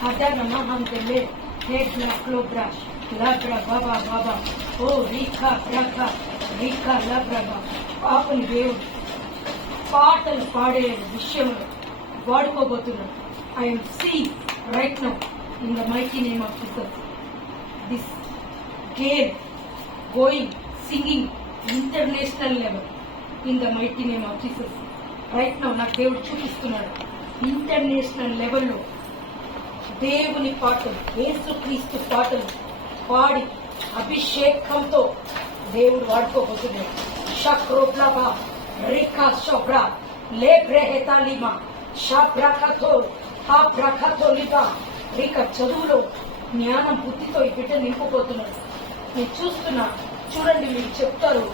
Adana Mahantele, Hegla Klobrash, Labra Baba Baba, Oh Rika Braka, Rika Labraba, పాపని దేవుడు పాటలు పాడే విషయంలో వాడుకోబోతున్నాడు. I'm see right now in the mighty name of Jesus this game going singing international level in the mighty name of Jesus. Right now నాకు దేవుడు చూపిస్తున్నాడు. International లెవెల్లో దేవుని పాటలు, యేసుక్రీస్తు పాటలు పాడి అభిషేకంతో దేవుడు వాడుకోబోతున్నాడు. షక్రోబ్లబా రికా షోబ్రా లేబ్రెహెతాలిమా షాబ్రాకతో హాబ్రాకతోలిబా రిక చదువులో జ్ఞానం బుద్ధితో ఈ బిడ్డ నింపుకోతున్నాడు. నేను చూస్తున్నా, చూడండి, మీరు చెప్తారు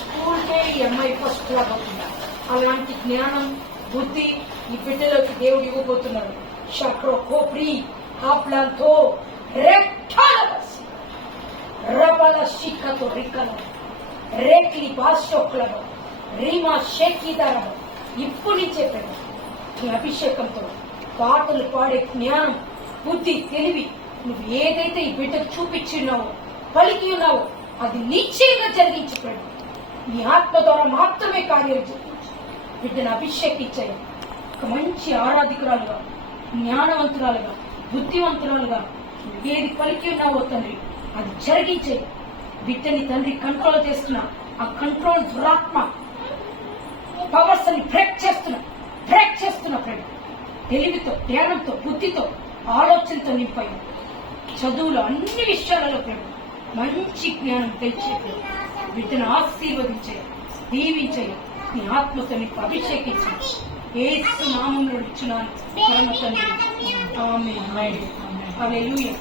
స్కూల్కే ఈ అమ్మాయి ఫస్ట్ క్లాస్ అవుతుందా. అలాంటి జ్ఞానం బుద్ధి ఈ బిడ్డలోకి దేవుడు ఇవ్వబోతున్నాడు. షక్రో కోప్రి హాప్లాంతో రెక్టాలస్ రబల శిఖతో రికల రేక్లి భాషోక్లవ రీమా షేకిదర ఇప్పుడు నుంచి చెప్పాడు. నీ అభిషేకంతో పాటలు పాడే జ్ఞానం బుద్ధి తెలివి నువ్వు ఏదైతే ఈ బిడ్డకు చూపించున్నావో పలికి ఉన్నావో అది నిశ్చయంగా జరిగించుకోండి. నీ ఆత్మ ద్వారా మాత్రమే కార్యాలు జరిగించు. బిడ్డను అభిషేకించాయి. ఒక మంచి ఆరాధికురాలుగా, జ్ఞానవంతురాలుగా, బుద్ధివంతురాలుగా ఏది పలికి ఉన్నావో తండ్రి అది జరిగించే. బిడ్డని తండ్రి కంట్రోల్ చేస్తున్నా, ఆ కంట్రోల్ దురాత్మ పవర్స్ అని బ్రేక్ చేస్తున్నా ఫ్రెండ్. తెలివితో, జ్ఞానంతో, బుద్ధితో, ఆలోచనతో నింపాయి. చదువులో అన్ని విషయాలలో ఫ్రెండ్ మంచి జ్ఞానం తెచ్చే బిడ్డను ఆశీర్వదించే, దీవించే, నీ ఆత్మతో నీకు అభిషేకించే యేసు నామములో ఇచ్చున్నాను పరమ తండ్రి. ఆమేన్. హల్లెలూయా.